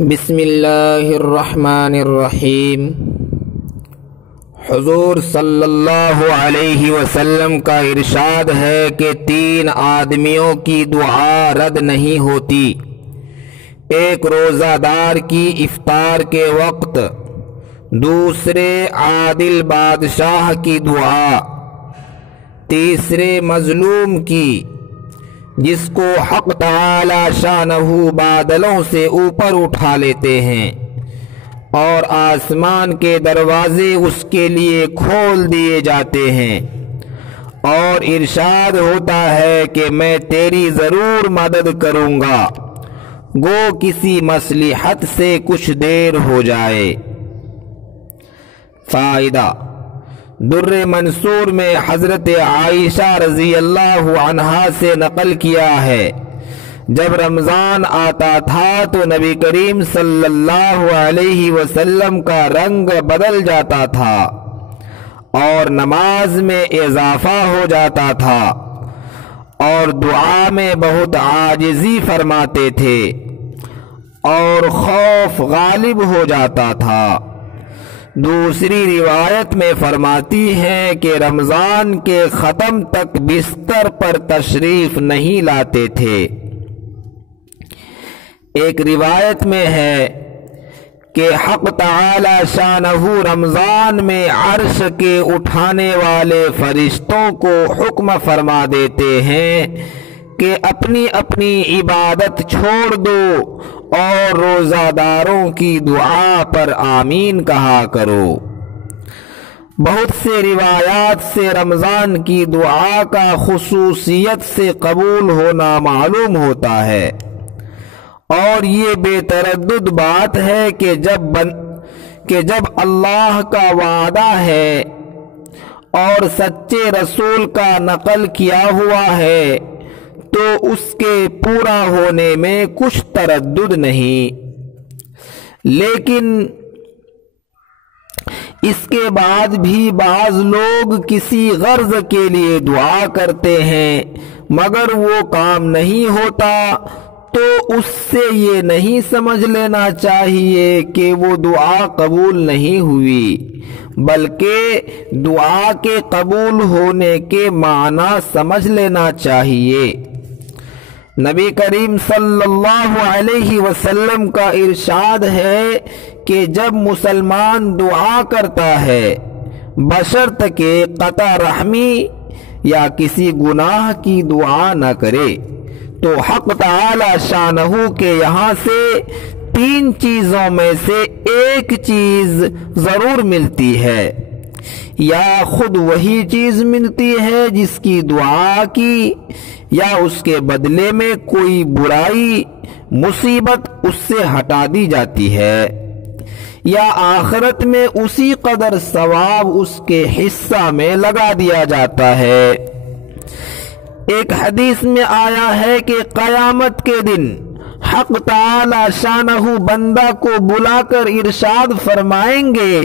بسم اللہ الرحمن الرحیم۔ حضور صلی اللہ علیہ وسلم کا ارشاد ہے کہ 3 آدمیوں کی دعا رد نہیں ہوتی: ایک روزہ دار کی افطار کے وقت، دوسرے عادل بادشاہ کی دعا، تیسرے مظلوم کی جس کو حق تعالی شانہ بادلوں سے اوپر اٹھا لیتے ہیں اور آسمان کے دروازے اس کے لیے کھول دیے جاتے ہیں، اور ارشاد ہوتا ہے کہ میں تیری ضرور مدد کروں گا، گو کسی مصلحت سے کچھ دیر ہو جائے۔ فائدہ: در منصور میں حضرت عائشہ رضی اللہ عنہا سے نقل کیا ہے، جب رمضان آتا تھا تو نبی کریم صلی اللہ علیہ وسلم کا رنگ بدل جاتا تھا اور نماز میں اضافہ ہو جاتا تھا اور دعا میں بہت عاجزی فرماتے تھے اور خوف غالب ہو جاتا تھا۔ دوسری روایت میں فرماتی ہیں کہ رمضان کے ختم تک بستر پر تشریف نہیں لاتے تھے۔ ایک روایت میں ہے کہ حق تعالی شانہ رمضان میں عرش کے اٹھانے والے فرشتوں کو حکم فرما دیتے ہیں کہ اپنی اپنی عبادت چھوڑ دو اور روزہ داروں کی دعا پر آمین کہا کرو۔ بہت سے روایات سے رمضان کی دعا کا خصوصیت سے قبول ہونا معلوم ہوتا ہے، اور یہ بے تردد بات ہے کہ جب اللہ کا وعدہ ہے اور سچے رسول کا نقل کیا ہوا ہے تو اس کے پورا ہونے میں کچھ تردد نہیں، لیکن اس کے بعد بھی بعض لوگ کسی غرض کے لیے دعا کرتے ہیں مگر وہ کام نہیں ہوتا، تو اس سے یہ نہیں سمجھ لینا چاہیے کہ وہ دعا قبول نہیں ہوئی، بلکہ دعا کے قبول ہونے کے معنی سمجھ لینا چاہیے۔ نبی کریم صلی اللہ علیہ وسلم کا ارشاد ہے کہ جب مسلمان دعا کرتا ہے بشرط کہ قطع رحمی یا کسی گناہ کی دعا نہ کرے، تو حق تعالی شانہ کے یہاں سے 3 چیزوں میں سے ایک چیز ضرور ملتی ہے، یا خود وہی چیز ملتی ہے جس کی دعا کی، یا اس کے بدلے میں کوئی برائی مصیبت اس سے ہٹا دی جاتی ہے، یا آخرت میں اسی قدر ثواب اس کے حصہ میں لگا دیا جاتا ہے۔ ایک حدیث میں آیا ہے کہ قیامت کے دن حق تعالی شانہ بندہ کو بلا کر ارشاد فرمائیں گے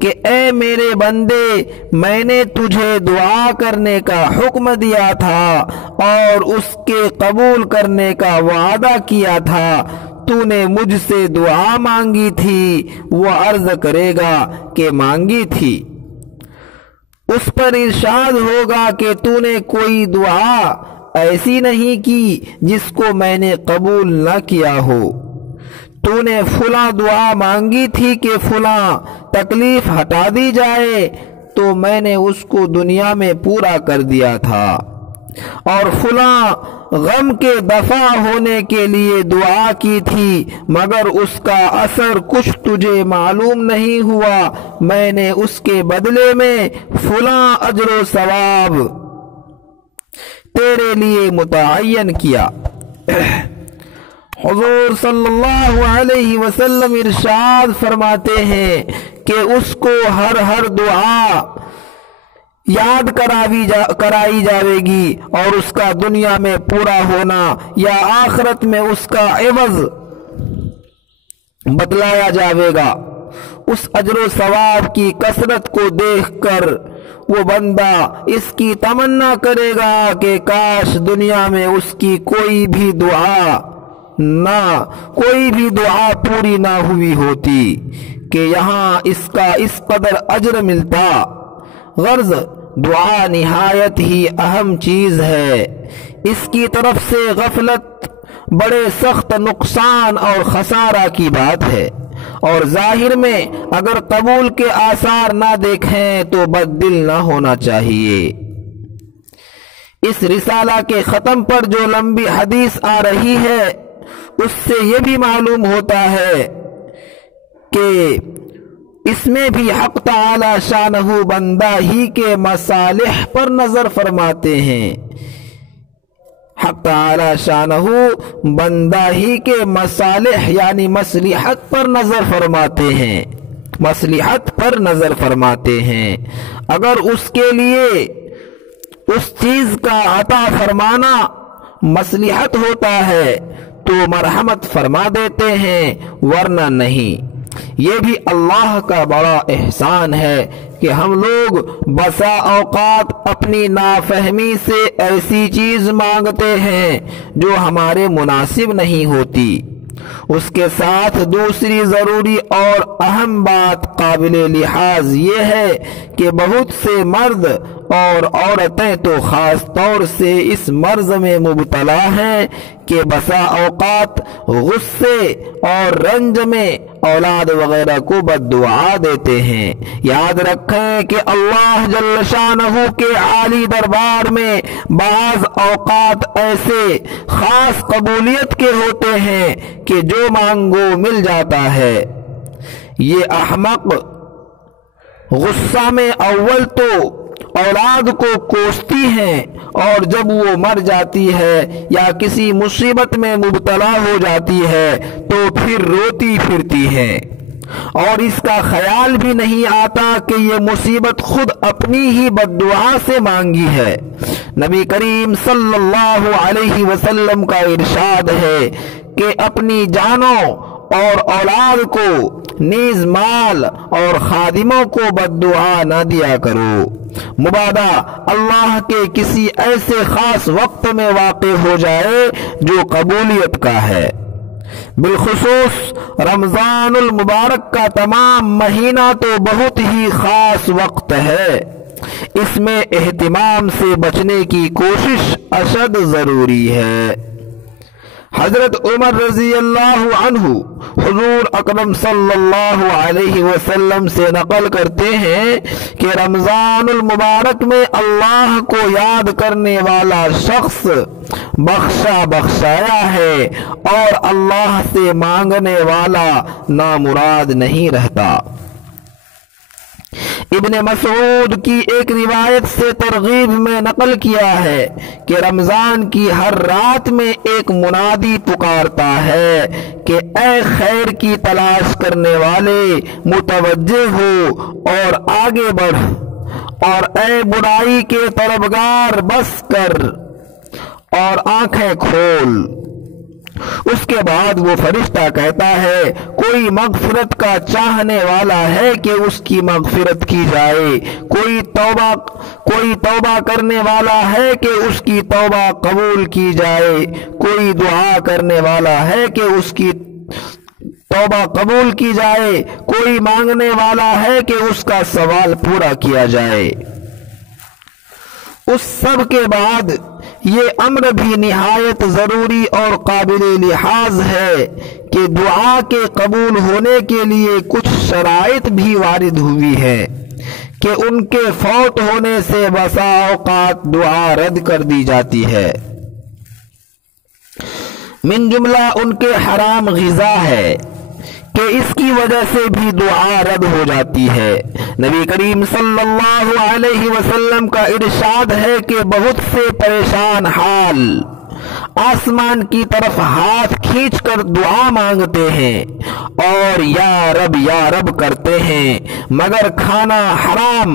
کہ اے میرے بندے، میں نے تجھے دعا کرنے کا حکم دیا تھا اور اس کے قبول کرنے کا وعدہ کیا تھا، تو نے مجھ سے دعا مانگی تھی، وہ عرض کرے گا کہ مانگی تھی۔ اس پر ارشاد ہوگا کہ تو نے کوئی دعا ایسی نہیں کی جس کو میں نے قبول نہ کیا ہو، تو نے فلاں دعا مانگی تھی کہ فلاں تکلیف ہٹا دی جائے، تو میں نے اس کو دنیا میں پورا کر دیا تھا، اور فلاں غم کے دفع ہونے کے لیے دعا کی تھی مگر اس کا اثر کچھ تجھے معلوم نہیں ہوا، میں نے اس کے بدلے میں فلاں اجر و ثواب تیرے لیے متعین کیا۔ حضور صلی اللہ علیہ وسلم ارشاد فرماتے ہیں کہ اس کو ہر دعا یاد کرائی جائے گی اور اس کا دنیا میں پورا ہونا یا آخرت میں اس کا عوض بتلایا جائے گا۔ اس اجر و ثواب کی کثرت کو دیکھ کر وہ بندہ اس کی تمنا کرے گا کہ کاش دنیا میں اس کی کوئی بھی دعا نہ کوئی بھی دعا پوری نہ ہوئی ہوتی کہ یہاں اس کا اس قدر اجر ملتا۔ غرض دعا نہایت ہی اہم چیز ہے، اس کی طرف سے غفلت بڑے سخت نقصان اور خسارہ کی بات ہے، اور ظاہر میں اگر قبول کے آثار نہ دیکھیں تو بد دل نہ ہونا چاہیے۔ اس رسالہ کے ختم پر جو لمبی حدیث آ رہی ہے اس سے یہ بھی معلوم ہوتا ہے کہ اس میں بھی حق تعالی شانہ بندہ ہی کے مصالح پر نظر فرماتے ہیں۔ حق تعالی شانہ بندہ ہی کے مصالح یعنی مصلحت پر نظر فرماتے ہیں، مصلحت پر نظر فرماتے ہیں۔ اگر اس کے لیے اس چیز کا عطا فرمانا مصلحت ہوتا ہے تو مرحمت فرما دیتے ہیں، ورنہ نہیں۔ یہ بھی اللہ کا بڑا احسان ہے کہ ہم لوگ بسا اوقات اپنی نافہمی سے ایسی چیز مانگتے ہیں جو ہمارے مناسب نہیں ہوتی۔ اس کے ساتھ دوسری ضروری اور اہم بات قابل لحاظ یہ ہے کہ بہت سے مرد اور عورتیں تو خاص طور سے اس مرض میں مبتلا ہیں کہ بسا اوقات غصے اور رنج میں اولاد وغیرہ کو بد دعا دیتے ہیں۔ یاد رکھیں کہ اللہ جل شانہ کے عالی دربار میں بعض اوقات ایسے خاص قبولیت کے ہوتے ہیں کہ جو مانگو مل جاتا ہے۔ یہ احمق غصہ میں اول تو اولاد کو کوستی ہیں اور جب وہ مر جاتی ہے یا کسی مصیبت میں مبتلا ہو جاتی ہے تو پھر روتی پھرتی ہے، اور اس کا خیال بھی نہیں آتا کہ یہ مصیبت خود اپنی ہی بد دعا سے مانگی ہے۔ نبی کریم صلی اللہ علیہ وسلم کا ارشاد ہے کہ اپنی جانوں اور اولاد کو نیز مال اور خادموں کو بد دعا نہ دیا کرو، مبادا اللہ کے کسی ایسے خاص وقت میں واقع ہو جائے جو قبولیت کا ہے۔ بالخصوص رمضان المبارک کا تمام مہینہ تو بہت ہی خاص وقت ہے، اس میں اہتمام سے بچنے کی کوشش اشد ضروری ہے۔ حضرت عمر رضی اللہ عنہ حضور اکرم صلی اللہ علیہ وسلم سے نقل کرتے ہیں کہ رمضان المبارک میں اللہ کو یاد کرنے والا شخص بخشا بخشایا ہے اور اللہ سے مانگنے والا نامراد نہیں رہتا۔ ابن مسعود کی ایک روایت سے ترغیب میں نقل کیا ہے کہ رمضان کی ہر رات میں ایک منادی پکارتا ہے کہ اے خیر کی تلاش کرنے والے متوجہ ہو اور آگے بڑھ، اور اے برائی کے طلبگار بس کر اور آنکھیں کھول۔ اس کے بعد وہ فرشتہ کہتا ہے کوئی مغفرت کا چاہنے والا ہے کہ اس کی مغفرت کی جائے، کوئی توبہ کرنے والا ہے کہ اس کی توبہ قبول کی جائے، کوئی دعا کرنے والا ہے کہ اس کی توبہ قبول کی جائے، کوئی مانگنے والا ہے کہ اس کا سوال پورا کیا جائے۔ اس سب کے بعد یہ امر بھی نہایت ضروری اور قابل لحاظ ہے کہ دعا کے قبول ہونے کے لیے کچھ شرائط بھی وارد ہوئی ہے کہ ان کے فوت ہونے سے بسا اوقات دعا رد کر دی جاتی ہے۔ من جملہ ان کے حرام غذا ہے کہ اس کی وجہ سے بھی دعا رد ہو جاتی ہے۔ نبی کریم صلی اللہ علیہ وسلم کا ارشاد ہے کہ بہت سے پریشان حال آسمان کی طرف ہاتھ کھینچ کر دعا مانگتے ہیں اور یا رب کرتے ہیں، مگر کھانا حرام،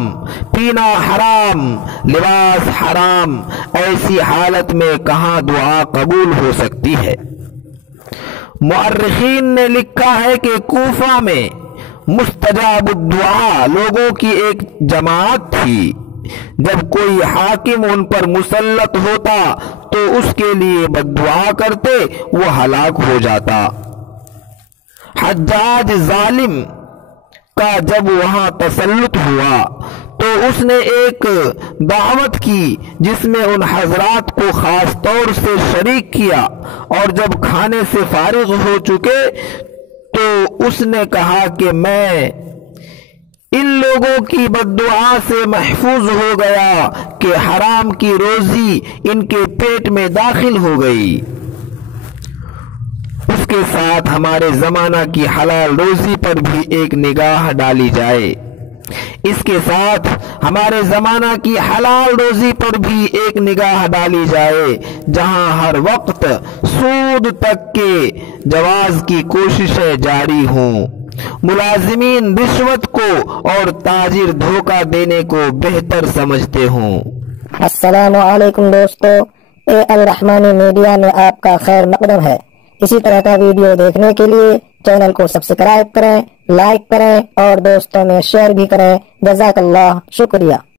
پینا حرام، لباس حرام، ایسی حالت میں کہاں دعا قبول ہو سکتی ہے؟ مؤرخین نے لکھا ہے کہ کوفہ میں مستجاب الدعا لوگوں کی ایک جماعت تھی۔ جب کوئی حاکم ان پر مسلط ہوتا تو اس کے لیے بد دعا کرتے وہ ہلاک ہو جاتا۔ حجاج ظالم کا جب وہاں تسلط ہوا تو اس نے ایک دعوت کی جس میں ان حضرات کو خاص طور سے شریک کیا، اور جب کھانے سے فارغ ہو چکے تو اس نے کہا کہ میں ان لوگوں کی بد دعا سے محفوظ ہو گیا کہ حرام کی روزی ان کے پیٹ میں داخل ہو گئی۔ اس کے ساتھ ہمارے زمانہ کی حلال روزی پر بھی ایک نگاہ ڈالی جائے۔ اس کے ساتھ ہمارے زمانہ کی حلال روزی پر بھی ایک نگاہ ڈالی جائے، جہاں ہر وقت سود تک کے جواز کی کوششیں جاری ہوں، ملازمین رشوت کو اور تاجر دھوکہ دینے کو بہتر سمجھتے ہوں۔ السلام علیکم دوستو، اے الرحمانی میڈیا میں آپ کا خیر مقدم ہے۔ اسی طرح کا ویڈیو دیکھنے کے لیے چینل کو سبسکرائب کریں، لائک کریں اور دوستوں میں شیئر بھی کریں۔ جزاک اللہ، شکریہ۔